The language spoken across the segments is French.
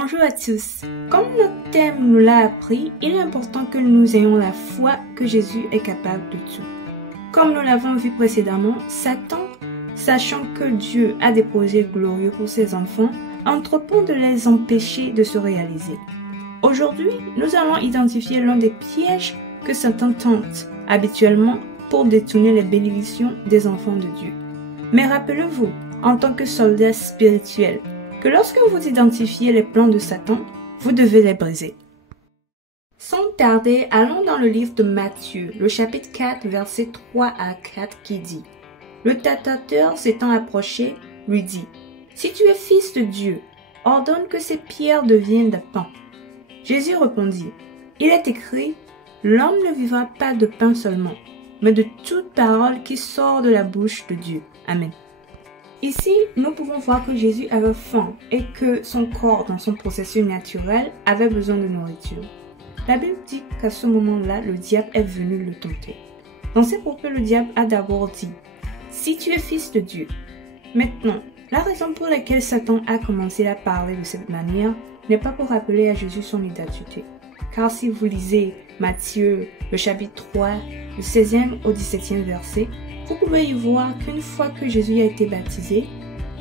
Bonjour à tous. Comme notre thème nous l'a appris, il est important que nous ayons la foi que Jésus est capable de tout. Comme nous l'avons vu précédemment, Satan, sachant que Dieu a des projets glorieux pour ses enfants, entreprend de les empêcher de se réaliser. Aujourd'hui, nous allons identifier l'un des pièges que Satan tente habituellement pour détourner les bénédictions des enfants de Dieu. Mais rappelez-vous, en tant que soldat spirituel, que lorsque vous identifiez les plans de Satan, vous devez les briser. Sans tarder, allons dans le livre de Matthieu, le chapitre 4, versets 3 à 4 qui dit « Le tentateur s'étant approché, lui dit « Si tu es fils de Dieu, ordonne que ces pierres deviennent de pain. » Jésus répondit « Il est écrit, l'homme ne vivra pas de pain seulement, mais de toute parole qui sort de la bouche de Dieu. Amen. » Ici, nous pouvons voir que Jésus avait faim et que son corps, dans son processus naturel, avait besoin de nourriture. La Bible dit qu'à ce moment-là, le diable est venu le tenter. Dans ses propos, le diable a d'abord dit « Si tu es fils de Dieu ». Maintenant, la raison pour laquelle Satan a commencé à parler de cette manière n'est pas pour rappeler à Jésus son identité. Car si vous lisez Matthieu, le chapitre 3, le 16e au 17e verset, vous pouvez y voir qu'une fois que Jésus a été baptisé,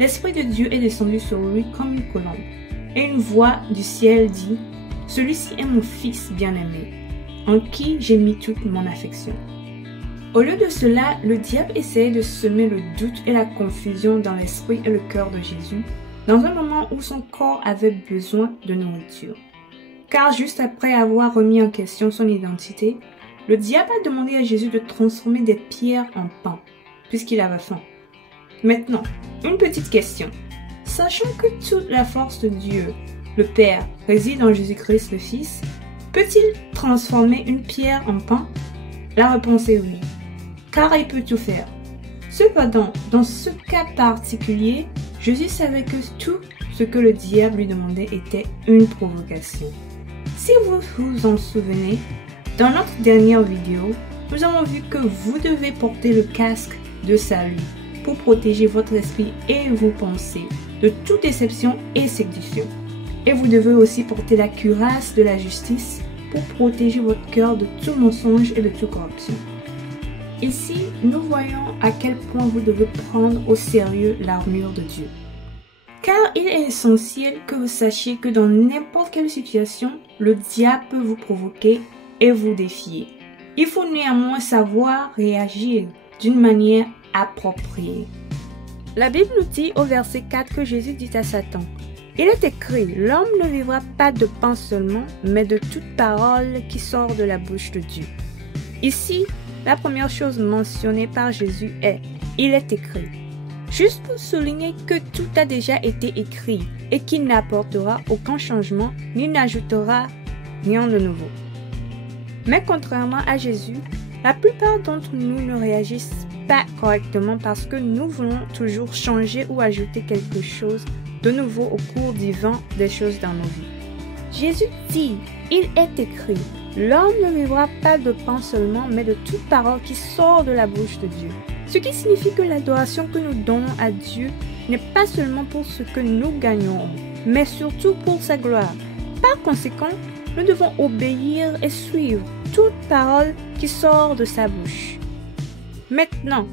l'Esprit de Dieu est descendu sur lui comme une colombe. Et une voix du ciel dit « Celui-ci est mon Fils bien-aimé, en qui j'ai mis toute mon affection. » Au lieu de cela, le diable essayait de semer le doute et la confusion dans l'esprit et le cœur de Jésus, dans un moment où son corps avait besoin de nourriture. Car juste après avoir remis en question son identité, le diable a demandé à Jésus de transformer des pierres en pain, puisqu'il avait faim. Maintenant, une petite question. Sachant que toute la force de Dieu, le Père, réside en Jésus-Christ le Fils, peut-il transformer une pierre en pain? La réponse est oui, car il peut tout faire. Cependant, dans ce cas particulier, Jésus savait que tout ce que le diable lui demandait était une provocation. Si vous vous en souvenez, dans notre dernière vidéo, nous avons vu que vous devez porter le casque de salut pour protéger votre esprit et vos pensées de toute déception et séduction. Et vous devez aussi porter la cuirasse de la justice pour protéger votre cœur de tout mensonge et de toute corruption. Ici, nous voyons à quel point vous devez prendre au sérieux l'armure de Dieu. Car il est essentiel que vous sachiez que dans n'importe quelle situation, le diable peut vous provoquer et vous défier. Il faut néanmoins savoir réagir d'une manière appropriée. La Bible nous dit au verset 4 que Jésus dit à Satan « Il est écrit, l'homme ne vivra pas de pain seulement, mais de toute parole qui sort de la bouche de Dieu. » Ici, la première chose mentionnée par Jésus est « Il est écrit ». Juste pour souligner que tout a déjà été écrit et qu'il n'apportera aucun changement ni n'ajoutera rien de nouveau. Mais contrairement à Jésus, la plupart d'entre nous ne réagissent pas correctement parce que nous voulons toujours changer ou ajouter quelque chose de nouveau au cours divin des choses dans nos vies. Jésus dit, il est écrit, l'homme ne vivra pas de pain seulement, mais de toute parole qui sort de la bouche de Dieu. Ce qui signifie que l'adoration que nous donnons à Dieu n'est pas seulement pour ce que nous gagnons, mais surtout pour sa gloire. Par conséquent, nous devons obéir et suivre toute parole qui sort de sa bouche. Maintenant,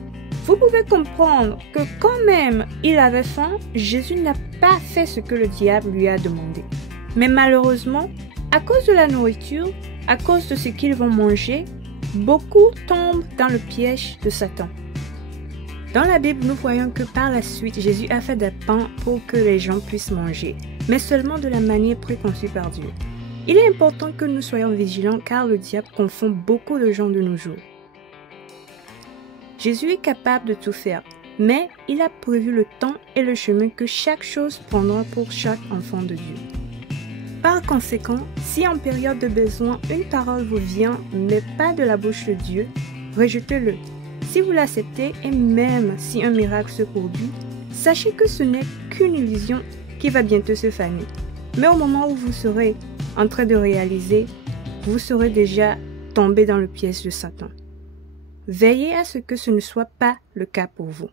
vous pouvez comprendre que quand même il avait faim, Jésus n'a pas fait ce que le diable lui a demandé. Mais malheureusement, à cause de la nourriture, à cause de ce qu'ils vont manger, beaucoup tombent dans le piège de Satan. Dans la Bible, nous voyons que par la suite, Jésus a fait des pains pour que les gens puissent manger, mais seulement de la manière préconçue par Dieu. Il est important que nous soyons vigilants car le diable confond beaucoup de gens de nos jours. Jésus est capable de tout faire, mais il a prévu le temps et le chemin que chaque chose prendra pour chaque enfant de Dieu. Par conséquent, si en période de besoin, une parole vous vient, mais pas de la bouche de Dieu, rejetez-le. Si vous l'acceptez et même si un miracle se produit, sachez que ce n'est qu'une illusion qui va bientôt se faner. Mais au moment où vous serez en train de réaliser, vous serez déjà tombé dans le piège de Satan. Veillez à ce que ce ne soit pas le cas pour vous.